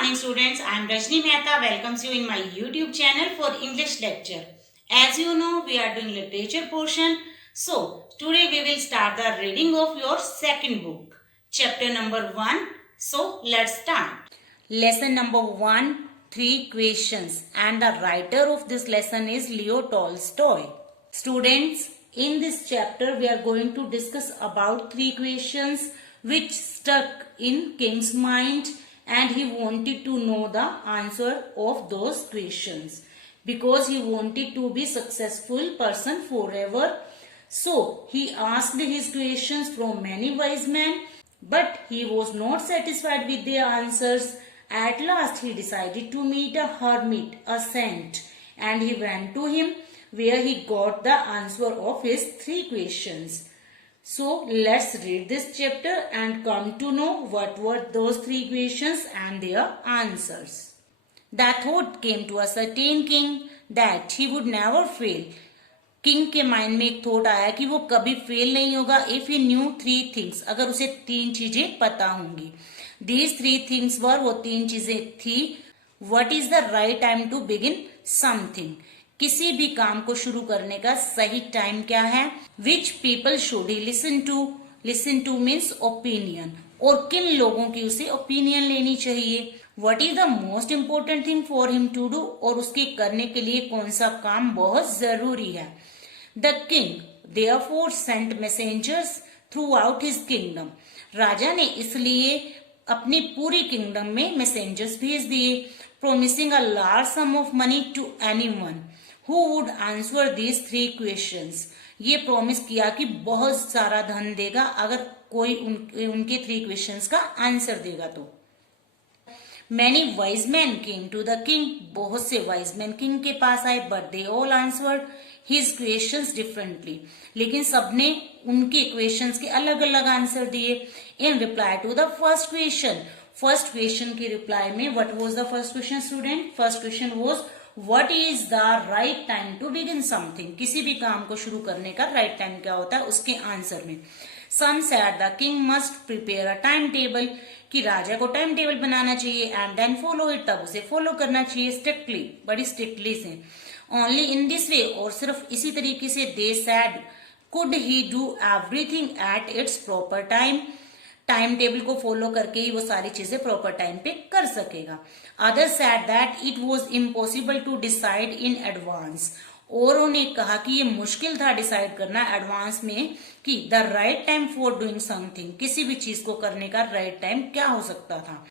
morning students, I am Rajni Mehta welcomes you in my YouTube channel for English lecture. As you know, we are doing literature portion. So, today we will start the reading of your second book, chapter number 1. So, let's start. Lesson number 1, 3 questions, and the writer of this lesson is Leo Tolstoy. Students, in this chapter we are going to discuss about 3 questions which stuck in King's mind, and he wanted to know the answer of those questions because he wanted to be successful person forever. So he asked his questions from many wise men, but he was not satisfied with their answers. At last he decided to meet a hermit, a saint, and he went to him, where he got the answer of his 3 questions. So let's read this chapter and come to know what were those 3 questions and their answers. The thought came to a certain king that he would never fail. King के mind में एक thought आया कि वो कभी fail नहीं होगा if he new 3 things, अगर उसे 3 चीजें पता होंगी. दीज 3 थिंग्स वर, वो 3 चीजें थी. What is the right time to begin something, किसी भी काम को शुरू करने का सही टाइम क्या है. Which people should he listen to means opinion, और किन लोगों की उसे ओपिनियन लेनी चाहिए. What is the most important thing for him to do, और उसके करने के लिए कौन सा काम बहुत जरूरी है. The king therefore sent messengers throughout his kingdom, राजा ने इसलिए अपनी पूरी किंगडम में मैसेंजर्स भेज दिए. Promising a large sum of money to anyone who would answer these 3 questions, ये प्रॉमिस किया कि बहुत सारा धन देगा अगर कोई उनके 3 क्वेश्चंस का आंसर देगा तो. Many wise men came to the king, बहुत से wise men किंग के पास आए, but they all answered his questions differently, लेकिन सबने उनके क्वेश्चंस के अलग अलग आंसर दिए. In reply to the first question के रिप्लाई में, what was the first question student? First question was What is the right time to begin something, किसी भी काम को शुरू करने का राइट टाइम क्या होता है. उसके आंसर में Some said the king must prepare a timetable, कि राजा को टाइम टेबल बनाना चाहिए, and then follow it, तब उसे फॉलो करना चाहिए स्ट्रिक्टली, बड़ी स्ट्रिक्टली से. Only in this way, और सिर्फ इसी तरीके से they said could he do everything at its proper time, time table को फॉलो करके ही वो सारी चीजें प्रॉपर टाइम पे कर सकेगा. Other said that it was impossible to decide in advance, औरों ने कहा कि ये मुश्किल था डिसाइड करना एडवांस में कि the right time for doing something, किसी भी चीज को करने का राइट टाइम क्या हो सकता था.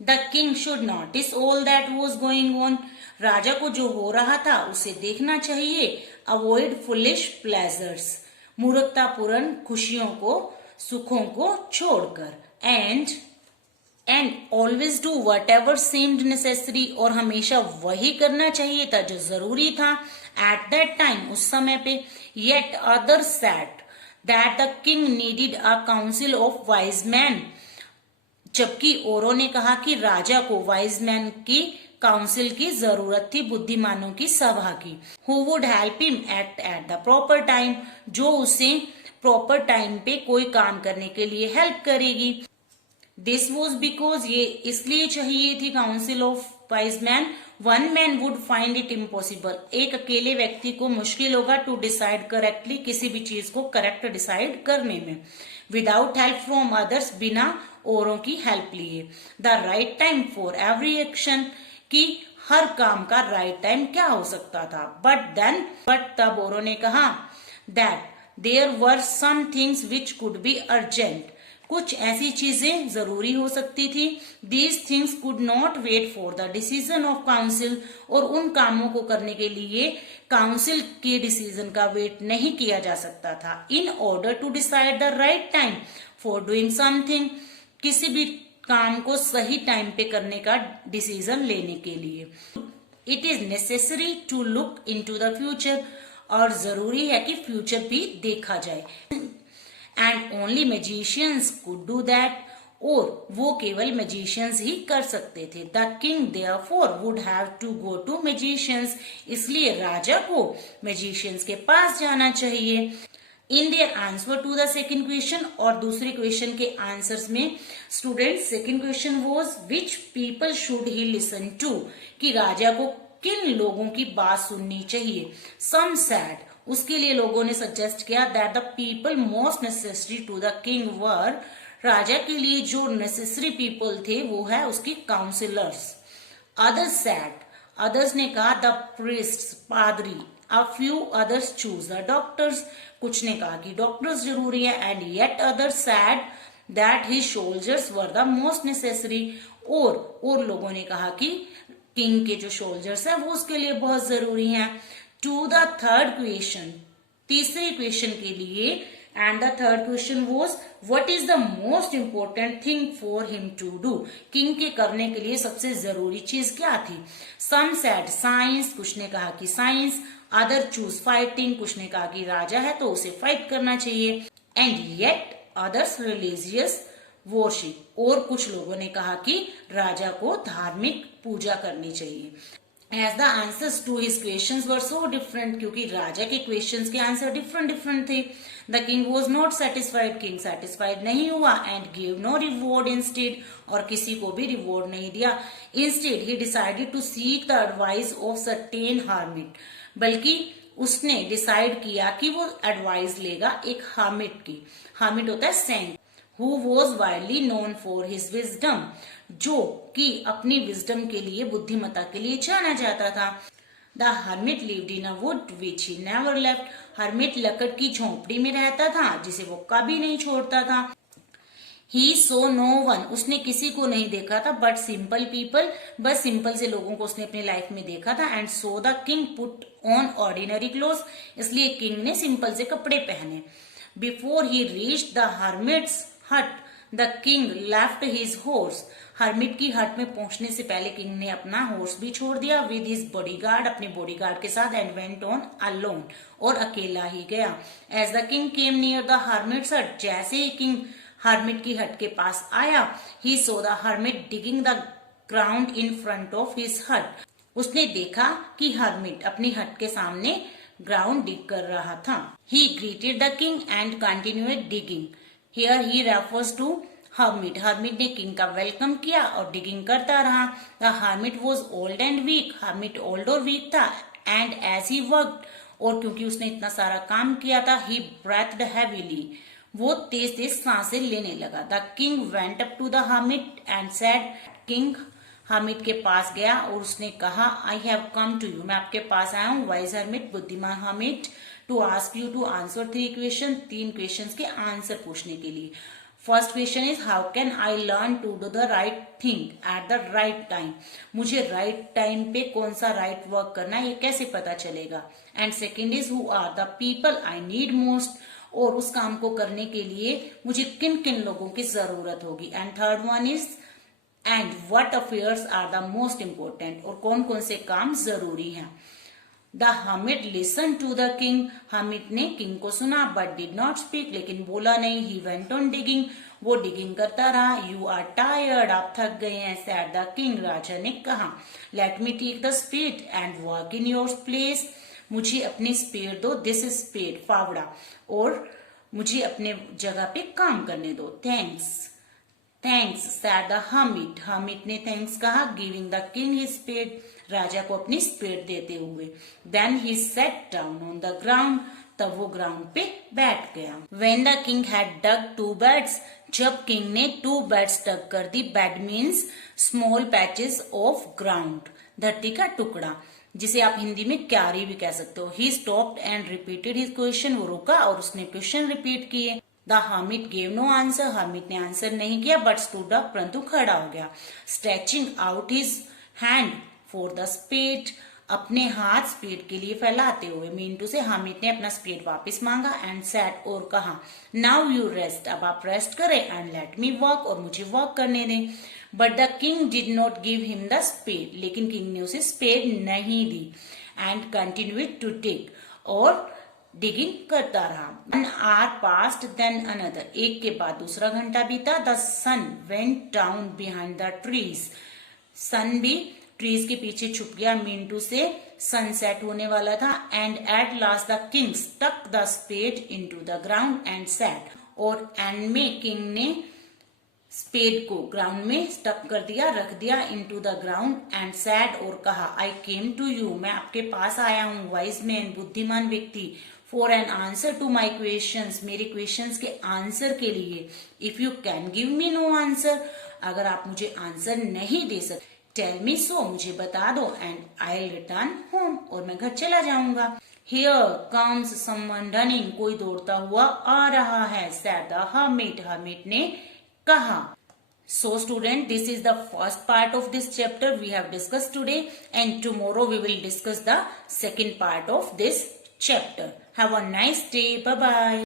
The king should notice all that was going on, राजा को जो हो रहा था उसे देखना चाहिए. अवॉइड फुलिश प्लेजर्स, मूर्खतापूर्ण खुशियों को, सुखों को छोड़कर. And always do what ever seemed necessary, और हमेशा वही करना चाहिए था जो जरूरी था एट दैट टाइम, उस समय पे. Yet other said that the king needed a council of wise man, जबकि औरों ने कहा कि राजा को वाइज मैन की काउंसिल की जरूरत थी, बुद्धिमानों की सभा की. Who would help him act at the proper time, जो उसे प्रॉपर टाइम पे कोई काम करने के लिए हेल्प करेगी. दिस वॉज बिकॉज, ये इसलिए चाहिए थी council of wise man. One man would find it impossible, एक अकेले व्यक्ति को मुश्किल होगा टू डिसाइड करेक्टली, किसी भी चीज को करेक्ट डिसाइड करने में. विदाउट हेल्प फ्रॉम अदर्स, बिना औरों की हेल्प लिए. The right time for every action, की हर काम का राइट टाइम क्या हो सकता था. बट तब औरों ने कहा that there were some things which could be urgent, कुछ ऐसी चीजें जरूरी हो सकती थी. These things could not wait for the decision of council, और उन कामों को करने के लिए काउंसिल के डिसीजन का वेट नहीं किया जा सकता था. In order to decide the right time for doing something, किसी भी काम को सही टाइम पे करने का डिसीजन लेने के लिए. It is necessary to look in to the future, और जरूरी है कि फ्यूचर भी देखा जाए. And only magicians could do that, और वो केवल मैजिशियंस ही कर सकते थे. The king therefore would have to go to magicians, इसलिए राजा को मैजिशियंस के पास जाना चाहिए. In their answer to the second question, और दूसरे क्वेश्चन के आंसर्स में student second question was which people should he listen to, कि राजा को किन लोगों की बात सुननी चाहिए। सम सैड, उसके लिए लोगों ने सजेस्ट किया that the people most necessary to the king were, राजा के लिए जो नेसेसरी पीपल थे वो है उसकी काउंसिलर्स। अदर्स सैड, अदर्स ने कहा द प्रीस्ट, पादरी। A few others choose the doctors, कुछ ने कहा कि डॉक्टर्स जरूरी है। And yet others sad that his soldiers were the most necessary, और लोगों ने कहा कि किंग के जो सोल्जर्स हैं वो उसके लिए बहुत जरूरी हैं। टू द थर्ड क्वेश्चन, तीसरे क्वेश्चन के लिए, and the third question was what is the most important thing for him to do, king के करने के लिए सबसे जरूरी चीज क्या थी। सम सेड साइंस, कुछ ने कहा कि साइंस। अदर चूज फाइटिंग, कुछ ने कहा कि राजा है तो उसे फाइट करना चाहिए। And yet others religious worship, और कुछ लोगों ने कहा कि राजा को धार्मिक पूजा करनी चाहिए। As the answers to his questions were so different, क्योंकि राजा के क्वेश्चंस के आंसर डिफरेंट थे। The king was not satisfied, king satisfied नहीं हुआ। And give no reward instead, और किसी को भी रिवॉर्ड नहीं दिया। Instead he decided to seek the advice of certain hermit, बल्कि उसने डिसाइड किया कि वो एडवाइस लेगा एक हार्मिट की। हार्मिट होता है saint, who was widely known for his wisdom, जो कि अपनी विजडम के लिए, बुद्धिमत्ता के लिए जाना जाता था। The hermit lived in a wood which he never left, hermit लकड़ की झोंपड़ी में रहता था जिसे वो कभी नहीं छोड़ता था। ही सो नो वन, उसने किसी को नहीं देखा था, बट सिंपल पीपल, बस सिंपल से लोगों को उसने अपनी लाइफ में देखा था। And so the king put on ordinary cloth, इसलिए किंग ने सिंपल से कपड़े पहने। Before he reach the hermit's hut the king left his horse, hermit की हट में पहुंचने से पहले किंग ने अपना हॉर्स भी छोड़ दिया विद हिज बॉडीगार्ड, अपने बॉडीगार्ड के साथ। एंड वेंट ऑन अलोन, और अकेला ही गया। As the king came near the hermit's hut, जैसे ही किंग हर्मिट की हट के पास आया, he saw the hermit digging the ground in front of his hut, उसने देखा कि हर्मिट अपनी हट के सामने ग्राउंड डिग कर रहा था। He greeted the king and continued digging, here he refers to hermit, hermit ने किंग का वेलकम किया और डिगिंग करता रहा। The hermit was old and weak, hermit old और वीक था। एंड एज ही वर्कड, और क्योंकि उसने इतना सारा काम किया था, ही ब्रेथड हैवीली, वो तेज तेज सांसें लेने लगा। The king went up to the hermit and said, king hermit के पास गया और उसने कहा, I have come to you, मैं आपके पास आया हूँ, वाइज हर्मिट, बुद्धिमान hermit, to ask you to answer 3 question, 3 question के आंसर पूछने के लिए। First question is how can I learn to do the right thing at the right time, मुझे राइट टाइम पे कौन सा राइट वर्क करना है ये कैसे पता चलेगा। And second is who are the people I need most, और उस काम को करने के लिए मुझे किन किन लोगों की जरूरत होगी। And third one is and what affairs are the most important, और कौन कौन से काम जरूरी हैं। The hermit listen to the king, hermit ने किंग को सुना बट डिड नॉट स्पीक, लेकिन बोला नहीं। ही वेंट ऑन डिगिंग, वो डिगिंग करता रहा। यू आर टायर्ड, आप थक गए हैं, सैड द किंग, राजा ने कहा। Let me take the spade and work in your place, मुझे अपनी स्पेड दो, दिस इज स्पेड, फावड़ा, और मुझे अपने जगह पे काम करने दो। Thanks, thanks said the hermit, hermit ने थैंक्स कहा। Giving the king his spade, राजा को अपनी स्पेड देते हुए। Then he sat down on the ground, तब वो ग्राउंड पे बैठ गया। When the king had dug 2 beds, जब किंग ने 2 बेड्स डग कर दी, bed means small patches of ground, धरती का टुकड़ा, जिसे आप हिंदी में क्यारी भी कह सकते हो। He stopped and repeated his question, वो रुका और उसने क्वेश्चन रिपीट किए। The hermit gave no answer, hermit ने आंसर नहीं किया, बट स्टूड अप, परंतु खड़ा हो गया। Stretching out his hand for the spade, अपने हाथ स्पेड के लिए फैलाते हुए, मीनटू से हर्मिट ने अपना स्पेड वापस मांगा। एंड सेड, और कहा, नाउ यू रेस्ट, अब आप रेस्ट करें। एंड लेट मी वर्क, और मुझे वर्क करने दें। But the king did not give him the spade, लेकिन किंग ने उसे स्पेड नहीं दी। एंड कंटिन्यूड टू डिग, और डिगिंग करता रहा। 1 hour passed, then another, एक के बाद दूसरा घंटा बीता। The sun went down behind the trees, sun भी ट्रीज के पीछे छुप गया। मिंटू से सनसेट होने वाला था। And at last the king stuck the spade into the ground and said, और एंड में किंग ने स्पेड को ग्राउंड में स्टक कर दिया, रख दिया, into the ground and said, और कहा आई केम टू यू, मैं आपके पास आया हूँ, वाइज मैन बुद्धिमान व्यक्ति, for an answer to my questions, मेरे क्वेश्चंस के आंसर के लिए। If you can give me no answer, अगर आप मुझे आंसर नहीं दे सकते, टेल मी सो, मुझे बता दो, एंड आई रिटर्न होम, और मैं घर चला जाऊंगा। हियर कम्स समवन रनिंग, कोई दौड़ता हुआ आ रहा है, सैड द हर्मिट, हर्मिट ने कहा। So student, this is the first part of this chapter we have discussed today, and tomorrow we will discuss the second part of this chapter. Have a nice day. Bye bye.